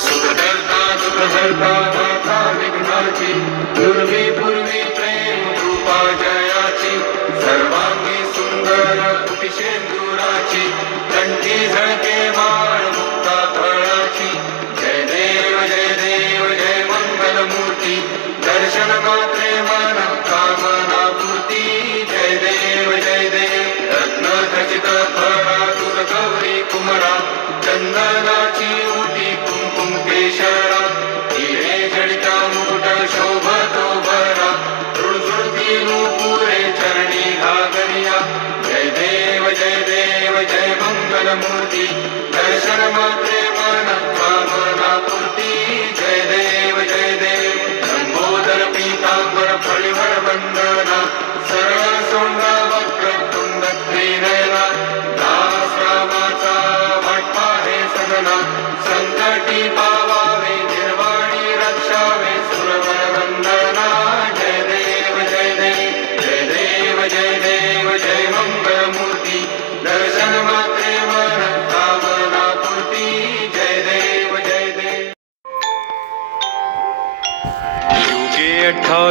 सुखकर्ता दुःखहर्ता माता विघ्नाची पूर्वी प्रेम जयाची सर्वांगी सुंदर कंठी झळके माळ मुक्ता फळाची जय देव जय देव जय मंगलमूर्ती दर्शन मात्रे मन कामना पूर्ती जय देव जय देव रत्न खचित फळा गौरी कुमरा चंदनाची T-shirt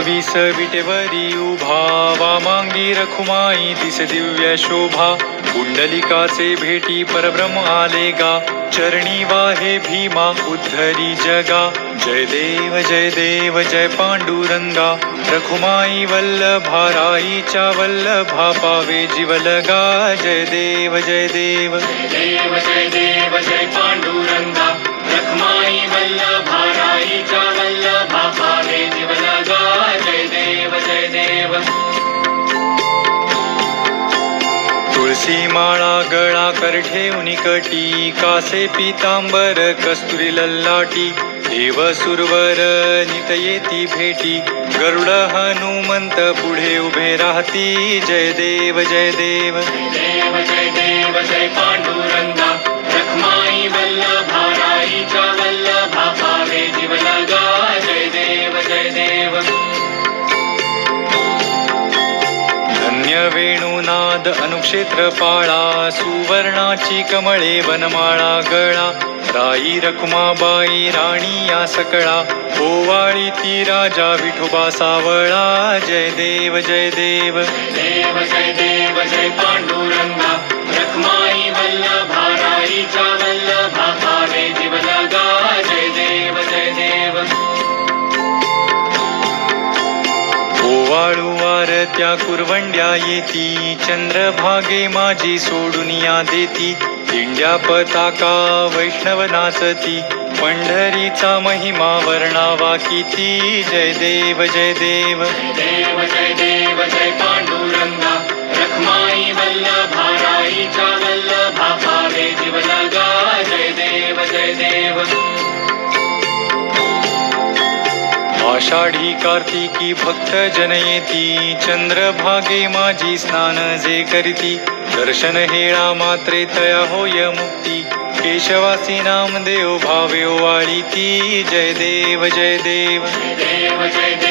अठ्ठावीस विटेवरी उभा वामांगी रखुमाई दिस दिव्य शोभा। कुंडलिकाचे भेटी परब्रह्म आले गा चरणी वाहे भीमा उद्धरी जगा। जय देव जय देव, जय पांडुरंगा। रखुमाई वल्लभा राईच्या वल्लभा पावे जीवलगा। जय देव जय देव। जय देव जय देव, जय पांडुरंगा। माळा गळा करठे उनिकटी कासे पितांबर, कस्तुरी लल्लाटी। देव सुरवर नित येती भेटी, गरुड हनुमंत पुढे उभे राहती। जय देव जय देव। जय देव जय देव, जय पांडुरंगा। रखमाई वल्लभा वेणुनाद अनुक्षेत्र पाळा सुवर्णाची कमळे, वनमाळा, गळा, राई, रखुमाबाई, राणी, या सकळा, ओवाळी, ती राजा, विठोबा, सावळा, जय देव जय देव. देव, जय देव, जय पांडुरंगा, रखमाई राईच्या त्या कुरवंड्या येती. चंद्रभागे माझी सोडून या देती. दिंड्या पताका वैष्णव नाचती. पंढरीचा महिमा वर्णावा किती. जय देव जय देव. देव जय देव जय आषाढी कार्तिकी भक्त जनयती। चंद्रभागे माजी स्नान जे करीती। दर्शन हेळा मात्रे तया होय मुक्ती। केशवासी नामदेव भावे वाळी ती जय देव जय देव। जय देव जय देव।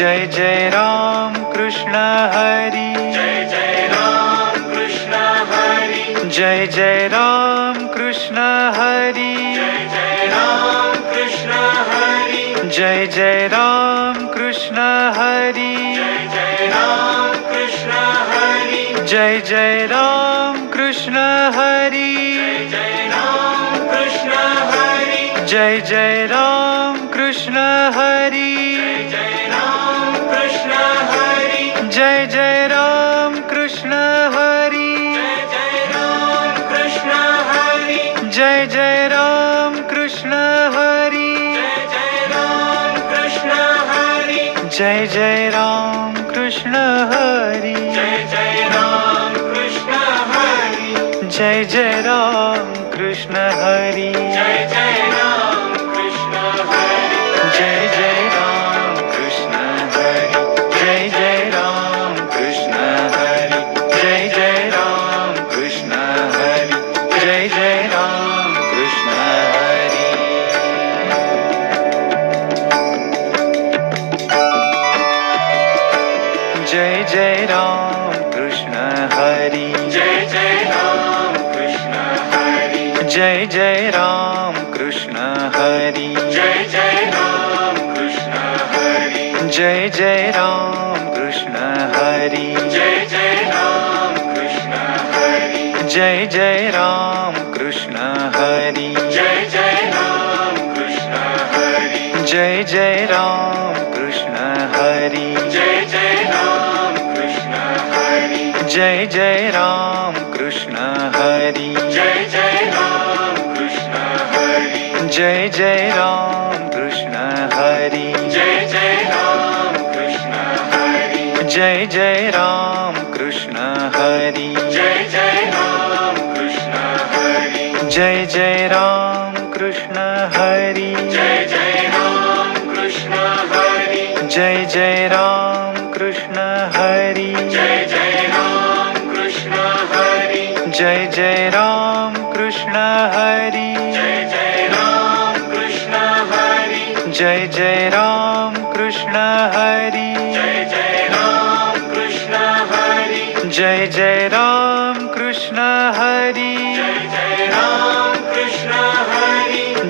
जय जय राम कृष्ण हरी जय जय जय जय राम।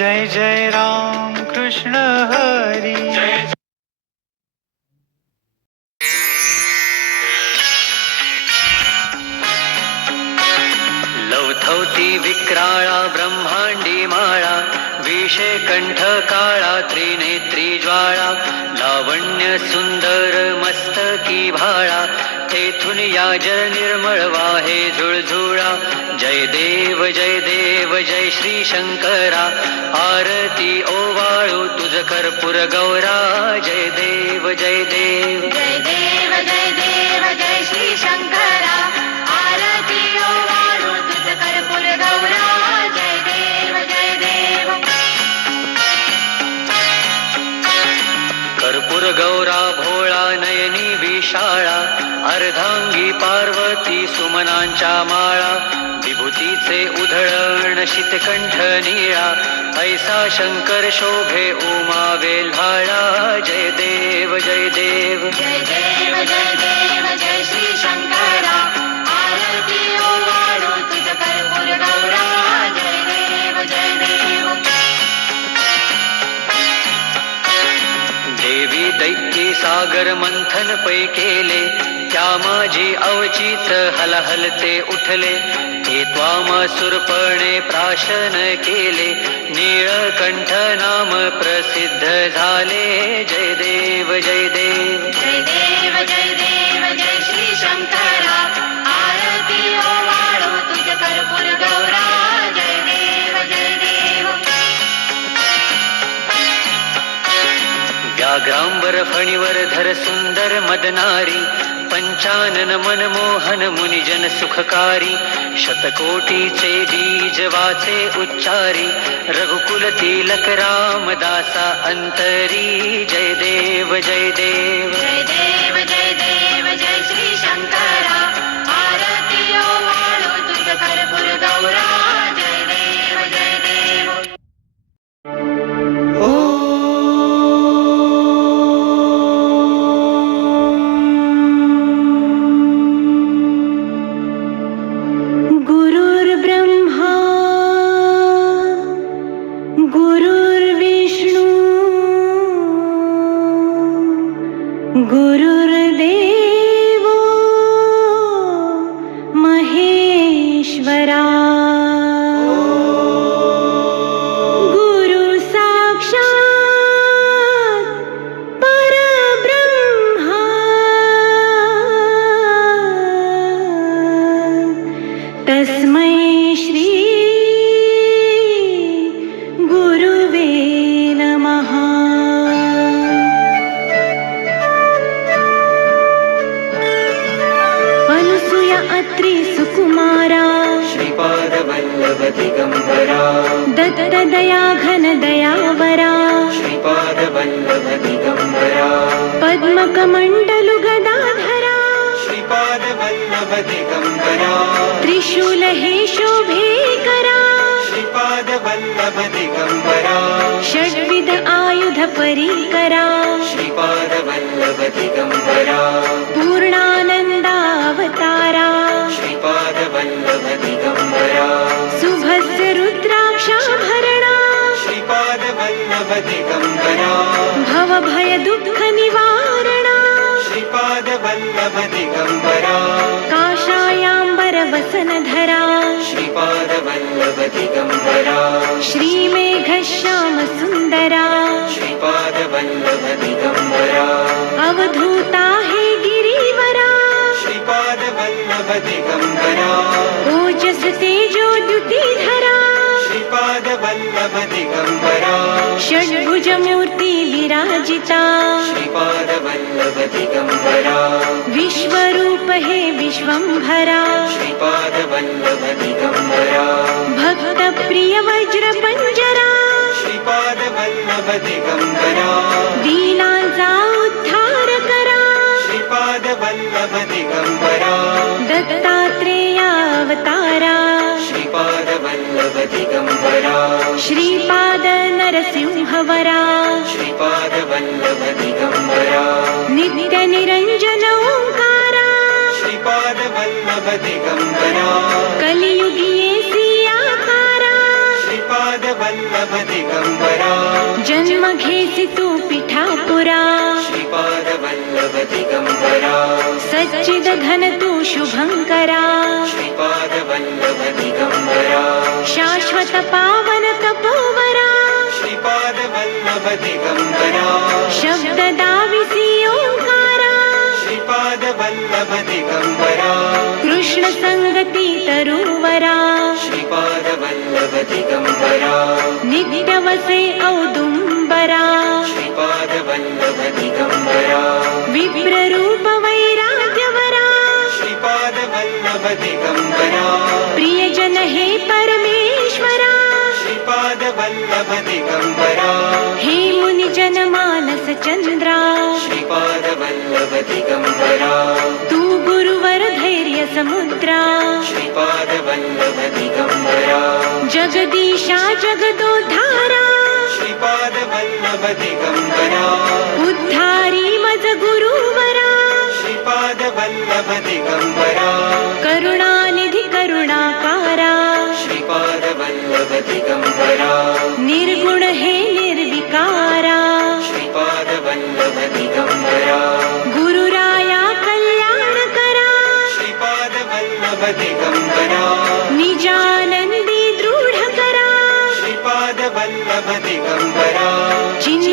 जय जय राम कृष्ण हरी। लवथवती विक्राळा, ब्रह्मांडी माळा, विषे कंठ काळा, त्रिनेत्री ज्वाळा, लावण्य सुंदर मस्तकी भाळा, तेथून या जल निर्मळ वाहे झुळझुळा जय देव जय देव जय श्री शंकरा. आरती ओवाळू तुझ कर्पूर गौरा. जय देव जय देव. जय देव जय देव जय श्री शंकरा. आरती ओवाळू तुझ कर्पूर गौरा. जय देव जय देव. कर्पूर गौरा भोळा नयनी विशाळा. अर्धांगी पार्वती सुमनांच्या माळा. विभूतीचे उधळण शीतकंठ निळा ऐसा शंकर शोभे उमा वेल्हाळा जय देव जय देव। जय देव जय देव जय श्री शंकरा। आरती ओवाळू तुझ कर्पूर गौरा जय देव जय देव। देवी दैत्ये सागर मंथन पै केले त्या माझी अवचित हलहलते उठले. ते त्वामसुरपणे प्राशन केले. नीळकंठ नाम प्रसिद्ध झाले. जय देव जय देव. जय देव जय देव जय श्री शंकरा. आरती ओवाळू तुझ कर्पूर गौरा. जय देव जय देव. व्याघ्रांबर फणीवर धर सुंदर मदनारी. पंचानन मनमोहन मुनिजन सुखकारी शतकोटीचे बीज वाचे उच्चारी रघुकुल तिलक रामदासा अंतरी जय देव जय देव। जय देव। गुरुर्देव दत्त दयाघन दया वरा श्रीपादवल्लभति गम्बरा पद्मकमण्डलु श्रीपादवल्लभति गम्बरा त्रिशूलहेशोभेकरा। श्रीपादवल्लभदिगम्बरा षड्विध आयुध परिकरा गम्बरा दिगम्बरा श्रीमेघश्याम सुन्दरा श्रीपादवल्लभ दिगम्बरा अवधूता हे गिरिवरा। श्रीपादवल्लभ दिगम्बरा विराजिता। विश्वरूप हे विश्वम्भरा। भक्तप्रिय वज्रपञ्जरा दीनांचा उद्धार करा दत्तात्रेयावतारा। श्रीपादवल्लभ दिगम्बरा श्रीपाद नरसिंहवरा। श्रीपाद वल्लभति गम्बरा नित्य निरञ्जन ओङ्कारा श्रीपाद कलियुगीये सियाकारा श्रीपाद वल्लभतिगम्बरा तु पिठापुरा। श्रीपाद वल्लभतिगम्बरा सच्चिदघन तु शुभंकरा शाश्वतपा श्रीपाद वल्लभ दिगम्बरा कृष्ण सङ्गति तरुर्वरा श्रीपाद वल्लभ दिगम्बरा नित्यमसे औदुम्बरा। श्रीपाद दिगम्बरा विप्ररूप वैराग्यवरा श्रीपाद दिगम्बरा प्रियजन हे परमे दिगम्बरा। तू गुरुवर धैर्य समुद्रा। श्रीपादवल्लभ दिगम्बरा। जगदीशा जगदोद्धारा श्रीपादवल्लभ दिगम्बरा। उद्धारी मज गुरुवरा। श्रीपादवल्लभ दिगम्बरा। करुणानिधि करुणाकारा। श्रीपादवल्लभ दिगम्बरा।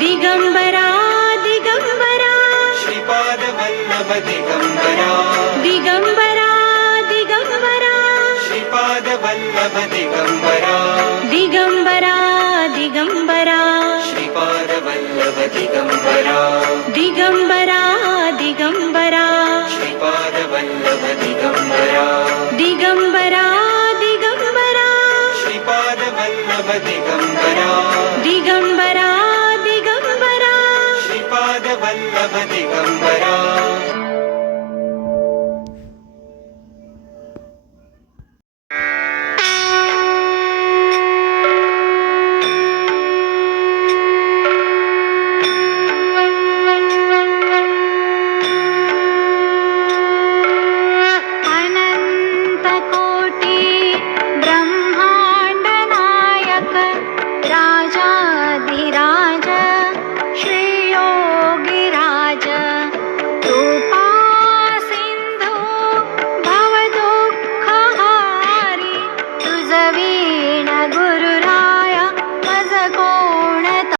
दिगम्बरा दिगम्बरा। श्रीपाद वल्लवदिगम्बरा दिगम्बरादिगम्बरा श्रीपादवल्लभदिगम्बरा दिगम्बरादिगम्बरा श्रीपाद वल्लभदिगम्बरा दिगम्बरादिगम्बरा श्रीपाद वल्लभदिगम्बरा दिगम्बरा।